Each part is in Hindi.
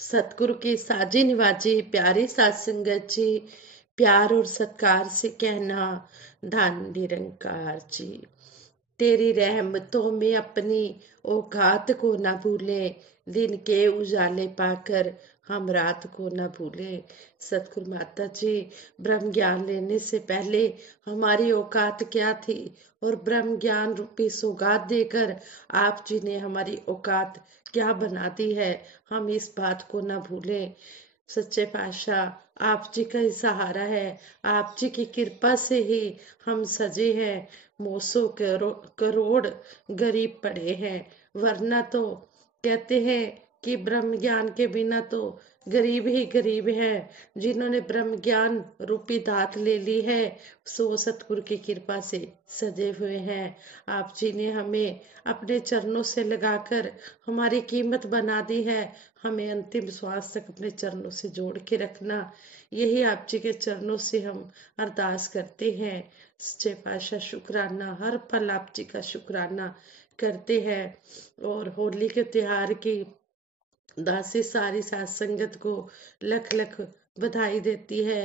सतगुरु की साजी निवाजी प्यारी सात संगत जी, प्यार और सत्कार से कहना, धन निरंकार जी। तेरी रहमतों में अपनी औकात को न भूले, दिन के उजाले पाकर हम रात को न भूले। सतगुरु माता जी, ब्रह्म ज्ञान लेने से पहले हमारी औकात क्या थी, और ब्रह्म ज्ञान रूपी सौगात देकर आप जी ने हमारी औकात क्या बना दी है, हम इस बात को न भूलें। सच्चे पातशाह आप जी का ही सहारा है, आप जी की कृपा से ही हम सजे हैं। मौसों करोड़ गरीब पड़े हैं, वरना तो कहते हैं कि ब्रह्म ज्ञान के बिना तो गरीब ही गरीब है। जिन्होंने ब्रह्म ज्ञान रूपी दात ले ली है, सो सतगुरु की कृपा से सजे हुए हैं। आप जी ने हमें अपने चरणों से लगाकर हमारी कीमत बना दी है। हमें अंतिम श्वास तक अपने चरणों से जोड़ के रखना, यही आप जी के चरणों से हम अरदास करते हैं। सच्चे पातशाह शुक्राना, हर पल आप जी का शुक्राना करते हैं। और होली के त्योहार की दासी सारी सात संगत को लख लख बधाई देती है।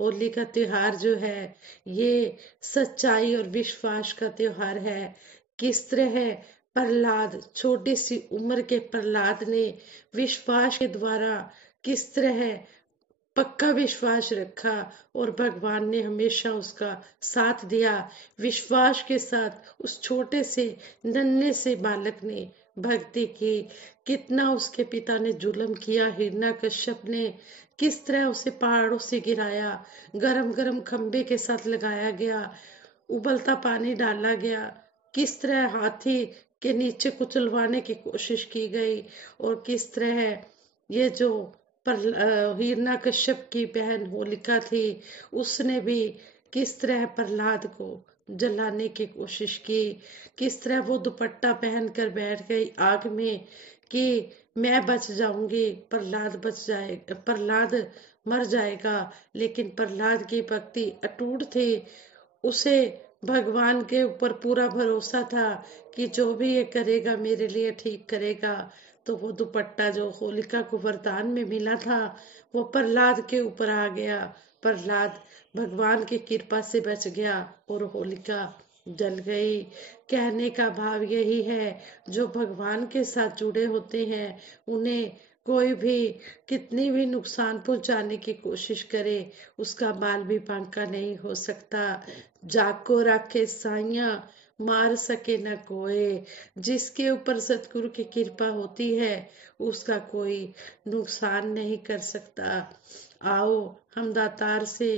होली का त्योहार जो है, ये सच्चाई और विश्वास का त्योहार है। किस तरह है, प्रहलाद, छोटी सी उम्र के प्रहलाद ने विश्वास के द्वारा किस तरह है पक्का विश्वास रखा, और भगवान ने हमेशा उसका साथ दिया। विश्वास के साथ उस छोटे से नन्हे से बालक ने भक्ति की। कितना उसके पिता ने जुल्म किया, हिरण्यकश्यप ने किस तरह उसे पहाड़ों से गिराया, गरम गरम खंबे के साथ लगाया गया, उबलता पानी डाला गया, किस तरह हाथी के नीचे कुचलवाने की कोशिश की गई, और किस तरह ये जो हिरण्यकश्यप की बहन होलिका थी, उसने भी किस तरह प्रहलाद को जलाने की कोशिश की। किस तरह वो दुपट्टा पहनकर बैठ गई आग में कि मैं बच जाऊंगी, प्रहलाद बच जाए, प्रहलाद मर जाएगा। लेकिन प्रहलाद की भक्ति अटूट थी, उसे भगवान के ऊपर पूरा भरोसा था कि जो भी ये करेगा मेरे लिए ठीक करेगा। तो वो दुपट्टा जो होलिका को वरदान में मिला था, वो प्रहलाद के ऊपर आ गया। प्रहलाद भगवान की कृपा से बच गया और होलिका जल गई। कहने का भाव यही है, जो भगवान के साथ जुड़े होते हैं, उन्हें कोई भी कितनी भी नुकसान पहुंचाने की कोशिश करे, उसका बाल भी बांका नहीं हो सकता। जाको राखे साइया, मार सके न कोई। जिसके ऊपर सतगुरु की कृपा होती है, उसका कोई नुकसान नहीं कर सकता। आओ हम दातार से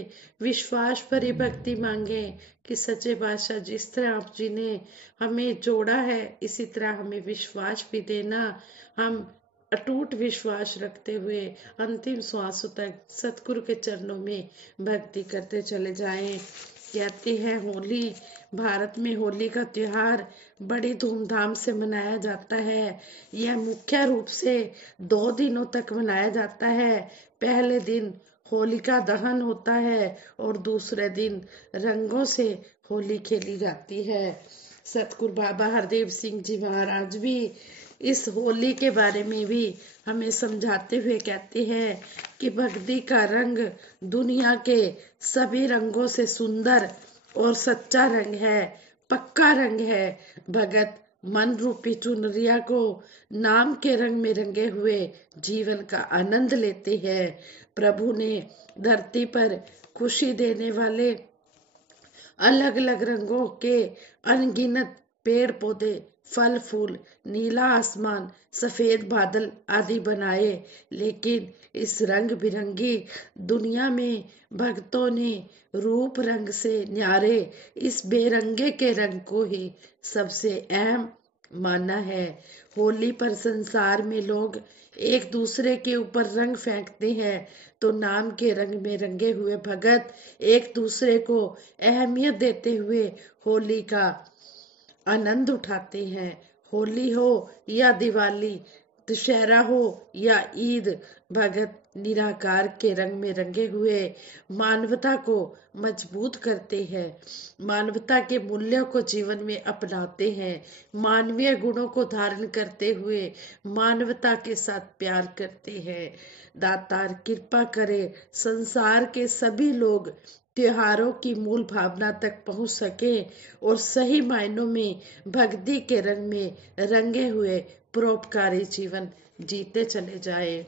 विश्वास भरी भक्ति मांगे कि सच्चे बादशाह, जिस तरह आप जी ने हमें जोड़ा है, इसी तरह हमें विश्वास भी देना। हम अटूट विश्वास रखते हुए अंतिम श्वास तक सतगुरु के चरणों में भक्ति करते चले जाएं। कहते हैं होली, भारत में होली का त्योहार बड़ी धूमधाम से मनाया जाता है। यह मुख्य रूप से 2 दिनों तक मनाया जाता है। पहले दिन होलिका दहन होता है और दूसरे दिन रंगों से होली खेली जाती है। सतगुरु बाबा हरदेव सिंह जी महाराज भी इस होली के बारे में भी हमें समझाते हुए कहते हैं कि भक्ति का रंग दुनिया के सभी रंगों से सुंदर और सच्चा रंग है, पक्का रंग है। भगत मन रूपी चुनरिया को नाम के रंग में रंगे हुए जीवन का आनंद लेते हैं। प्रभु ने धरती पर खुशी देने वाले अलग अलग रंगों के अनगिनत पेड़ पौधे, फल फूल, नीला आसमान, सफेद बादल आदि बनाए। लेकिन इस रंग बिरंगी दुनिया में भक्तों ने रूप रंग से न्यारे इस बेरंगे के रंग को ही सबसे अहम माना है। होली पर संसार में लोग एक दूसरे के ऊपर रंग फेंकते हैं, तो नाम के रंग में रंगे हुए भगत एक दूसरे को अहमियत देते हुए होली का आनंद उठाते हैं। होली हो या दिवाली, दशहरा हो या ईद, भगत निराकार के रंग में रंगे हुए मानवता को मजबूत करते हैं, मानवता के मूल्यों को जीवन में अपनाते हैं, मानवीय गुणों को धारण करते हुए मानवता के साथ प्यार करते हैं। दातार कृपा करे संसार के सभी लोग त्योहारों की मूल भावना तक पहुंच सके और सही मायनों में भक्ति के रंग में रंगे हुए परोपकारी जीवन जीते चले जाए।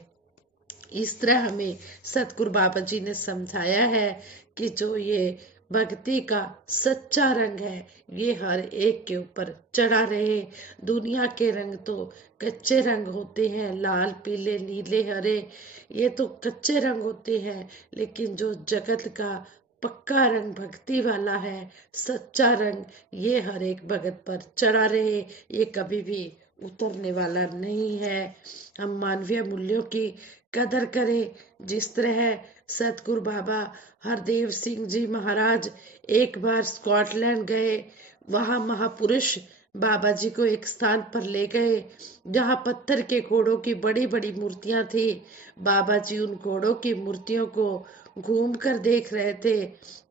इस तरह हमें सतगुरु बाबा जी ने समझाया है कि जो ये भक्ति का सच्चा रंग है ये हर एक के ऊपर चढ़ा रहे। दुनिया के रंग तो कच्चे रंग होते हैं, लाल पीले नीले हरे, ये तो कच्चे रंग होते हैं, लेकिन जो जगत का पक्का रंग भक्ति वाला है, सच्चा रंग, ये हर एक भगत पर चढ़ा रहे, ये कभी भी उतरने वाला नहीं है। हम मानवीय मूल्यों की कदर करें। जिस तरह सतगुरु बाबा हरदेव सिंह जी महाराज एक बार स्कॉटलैंड गए, वहां महापुरुष बाबा जी को एक स्थान पर ले गए जहां पत्थर के घोड़ों की बड़ी बड़ी मूर्तियां थी। बाबा जी उन घोड़ों की मूर्तियों को घूम कर देख रहे थे।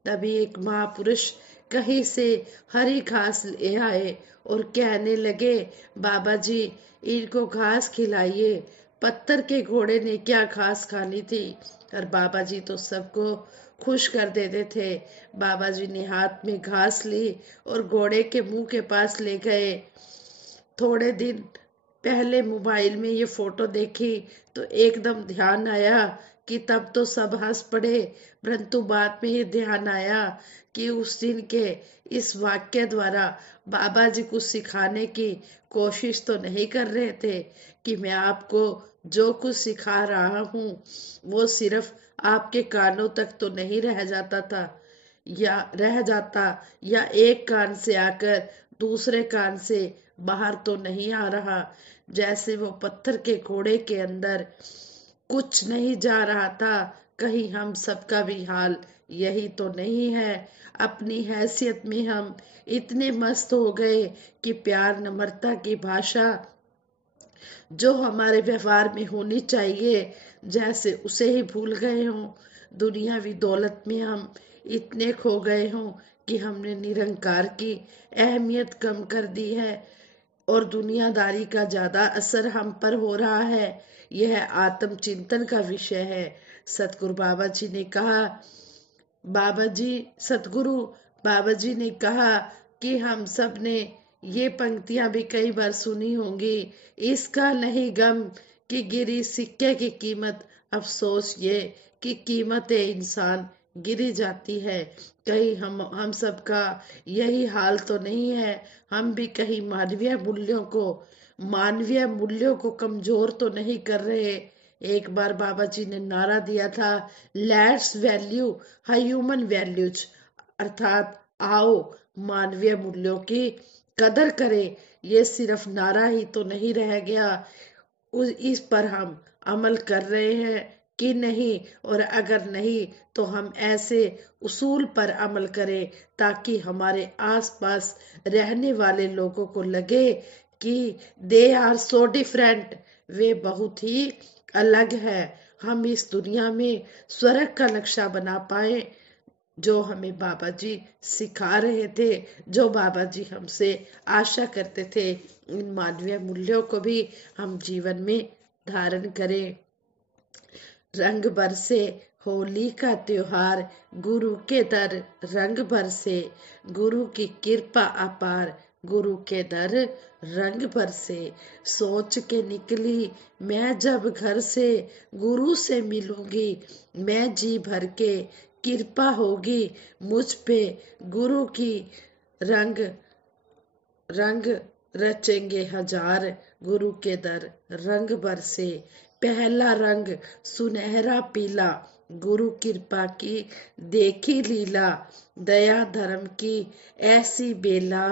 तभी एक महापुरुष कहीं से हरी घास ले आए और कहने लगे, बाबा जी इनको घास खिलाइए। पत्थर के घोड़े ने क्या घास खानी थी, और बाबा जी तो सबको खुश कर देते थे। बाबा जी ने हाथ में घास ली और घोड़े के मुंह के पास ले गए। थोड़े दिन पहले मोबाइल में ये फोटो देखी तो एकदम ध्यान आया कि तब तो सब हंस पड़े, परंतु बाद में ये ध्यान आया कि उस दिन के इस वाक्य द्वारा बाबा जी कुछ सिखाने की कोशिश तो नहीं कर रहे थे कि मैं आपको जो कुछ सिखा रहा हूँ वो सिर्फ आपके कानों तक तो नहीं रह जाता था या एक कान से आकर दूसरे कान से बाहर तो नहीं आ रहा। जैसे वो पत्थर के घोड़े के अंदर कुछ नहीं जा रहा था, कहीं हम सबका भी हाल यही तो नहीं है। अपनी हैसियत में हम इतने मस्त हो गए कि प्यार नम्रता की भाषा जो हमारे व्यवहार में होनी चाहिए जैसे उसे ही भूल गए हों। दुनियावी दौलत में हम इतने खो गए हों कि हमने निरंकार की अहमियत कम कर दी है और दुनियादारी का ज्यादा असर हम पर हो रहा है। यह आत्मचिंतन का विषय है। सतगुरु बाबा जी ने कहा, सतगुरु बाबा जी ने कहा कि हम सब ने ये पंक्तियां भी कई बार सुनी होंगी, इसका नहीं गम कि गिरी सिक्के की कीमत, अफसोस ये कि कीमत इंसान गिरी जाती है। कहीं हम सबका यही हाल तो नहीं है, हम भी कहीं मानवीय मूल्यों को कमजोर तो नहीं कर रहे। एक बार बाबा जी ने नारा दिया था, लेट्स वैल्यू ह्यूमन वैल्यूज, अर्थात आओ मानवीय मूल्यों की कदर करें। ये सिर्फ नारा ही तो नहीं रह गया, इस पर हम अमल कर रहे हैं कि नहीं, और अगर नहीं तो हम ऐसे उसूल पर अमल करें ताकि हमारे आसपास रहने वाले लोगों को लगे कि दे आर सो डिफरेंट, वे बहुत ही अलग है। हम इस दुनिया में स्वर्ग का नक्शा बना पाए जो हमें बाबा जी सिखा रहे थे, जो बाबा जी हमसे आशा करते थे। इन मानवीय मूल्यों को भी हम जीवन में धारण करें। रंग बरसे होली का त्योहार, गुरु के दर रंग बरसे, गुरु की कृपा अपार, गुरु के दर रंग बरसे। सोच के निकली मैं जब घर से, गुरु से मिलूंगी मैं जी भर के, कृपा होगी मुझ पे गुरु की, रंग रंग रचेंगे हजार, गुरु के दर रंग बरसे। पहला रंग सुनहरा पीला, गुरु कृपा की देखी लीला, दया धर्म की ऐसी बेला,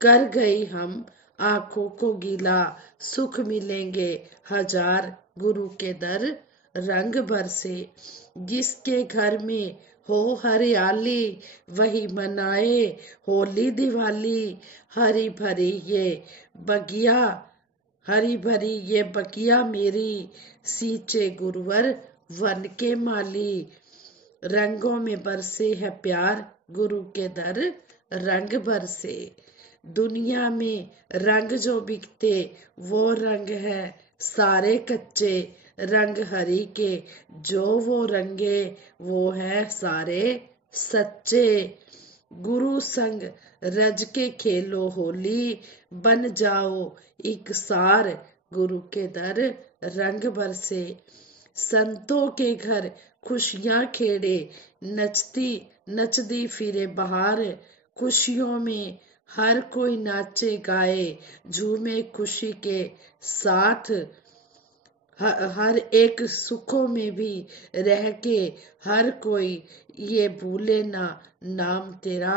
कर गई हम आंखों को गीला, सुख मिलेंगे हजार, गुरु के दर रंग बरसे। जिसके घर में हो हरियाली वही मनाए होली दिवाली, हरी भरी ये बगिया हरी भरी ये बगिया मेरी, सींचे गुरुवर वन के माली। रंगों में बरसे है प्यार, गुरु के दर रंग बरसे। दुनिया में रंग जो बिकते वो रंग है सारे कच्चे। रंग हरि के जो वो रंगे वो है सारे सच्चे। गुरु संग रज के खेलो होली, बन जाओ एक सार, गुरु के दर रंग बरसे। संतों के घर खुशियां खेड़े, नचती नचदी फिरे बहार। खुशियों में हर कोई नाचे गाए, झूमे खुशी के साथ। हर एक सुखों में भी रह के हर कोई ये भूले ना नाम तेरा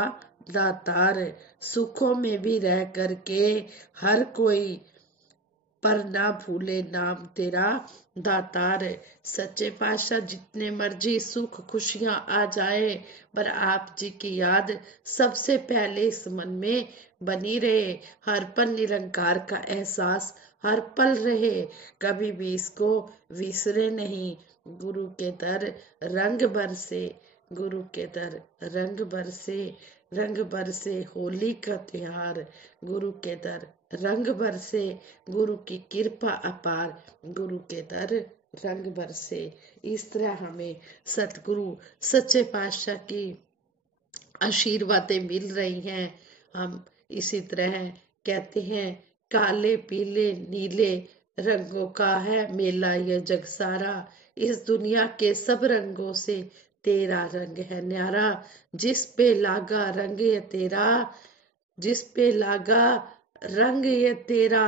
दातार। सुखों में भी रह करके हर कोई पर ना भूले नाम तेरा दातार। सच्चे पातशाह जितने मर्जी सुख खुशियां आ जाए, पर आप जी की याद सबसे पहले इस मन में बनी रहे। हर पल निरंकार का एहसास हर पल रहे, कभी भी इसको विसरे नहीं। गुरु के दर रंग बरसे, गुरु के दर रंग बरसे। रंग बरसे होली का त्योहार, गुरु के दर रंग बरसे। गुरु की कृपा अपार, गुरु के दर रंग बरसे। इस तरह हमें सतगुरु सच्चे पातशाह की आशीर्वादें मिल रही हैं। हम इसी तरह कहते हैं, काले पीले नीले रंगों का है मेला ये जग सारा। इस दुनिया के सब रंगों से तेरा रंग है न्यारा। जिस पे लागा रंग ये तेरा, जिस पे लागा रंग ये तेरा,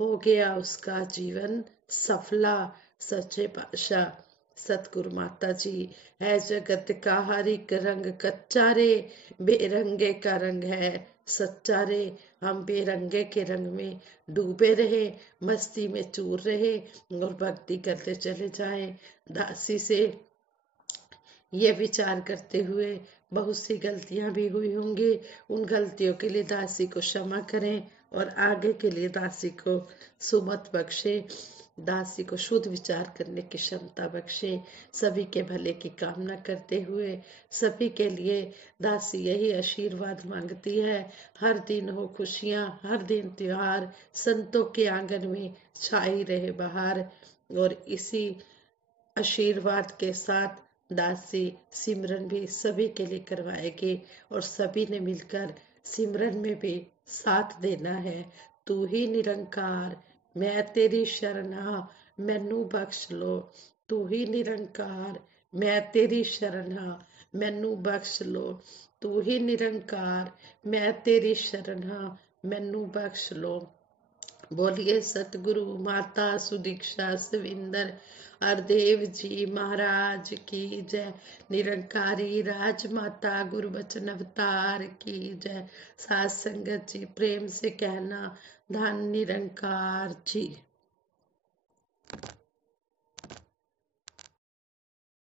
हो गया उसका जीवन सफला। सच्चे पातशाह सतगुरु माता जी है जगत का हर एक रंग कच्चा रे, बेरंगे का रंग है सच्चा रे। हम बेरंगे के रंग में डूबे रहे, मस्ती में चूर रहे और भक्ति करते चले जाएं। दासी से ये विचार करते हुए बहुत सी गलतियां भी हुई होंगी, उन गलतियों के लिए दासी को क्षमा करें और आगे के लिए दासी को सुमत बख्शे, दासी को शुद्ध विचार करने की क्षमता बख्शे। सभी के भले की कामना करते हुए सभी के लिए दासी यही आशीर्वाद मांगती है, हर दिन हो खुशियां, हर दिन त्योहार, संतों के आंगन में छाई रहे बहार। और इसी आशीर्वाद के साथ दासी सिमरन भी सभी के लिए करवाएगी और सभी ने मिलकर सिमरन में भी साथ देना है। तू ही निरंकार मैं तेरी शरणा, मैनू बख्श लो। तू ही निरंकार मैं तेरी शरणा, मैनू बख्श लो। तू ही निरंकार मैं तेरी शरणा, मैनू बख्श लो। बोलिए सतगुरु माता सुदीक्षा सविंदर हरदेव जी महाराज की जय। निरंकारी राजमाता गुरु बचन अवतार की जय। सात संगत जी प्रेम से कहना धन निरंकार जी।